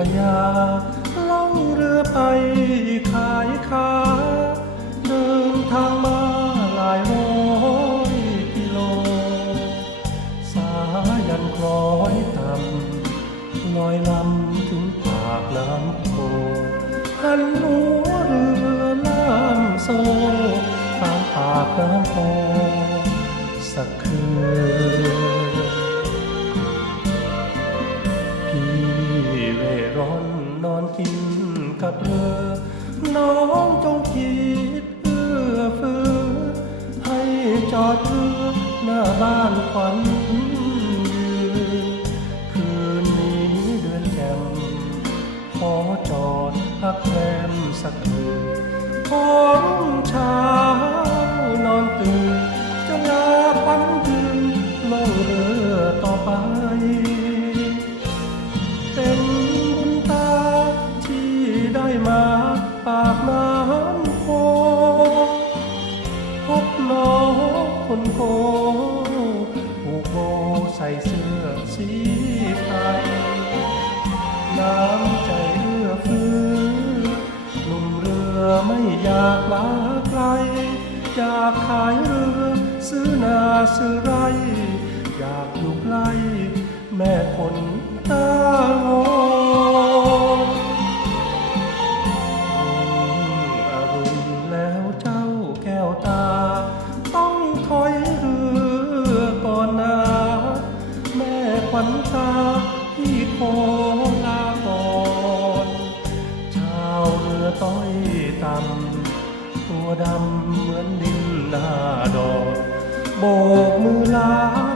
ระยา ล่องเรือไปขายขาเดินทางมาหลายร้อยกิโล สายันคล้อยต่ำลอยลำถึงปากน้ำโขหันหัวเรือน้ำโซตามปากน้ำโขสักคืน กับเรือน้องจงคิดเอื้อเฟื้อให้จอดเรือหน้าบ้านขวัญยืนคืนนี้เดือนแจ่มขอจอดพักแรมสักคืนของชา ปากน้ำโพพบน้องคนโกผูกโบใส่เสื้อสีไทยน้ำใจเอื้อเฟื้อหนุ่มเรือไม่อยากลาไกลอยากขายเรือซื้อนาซื้อไร อยากอยู่ใกล้แม่คนตา ดำเหมือนดินหน้าดอนโบกมือลา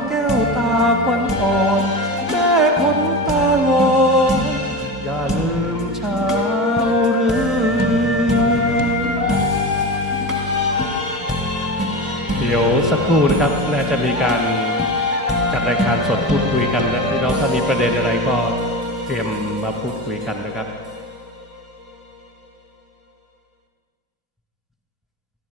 แก้วตาควันอ่อนแม่คนตางออย่าลืมชาวเรือเดี๋ยวสักครู่นะครับน่าจะมีการจัดรายการสดพูดคุยกันนะพี่น้องถ้ามีประเด็นอะไรก็เตรียมมาพูดคุยกันนะครับ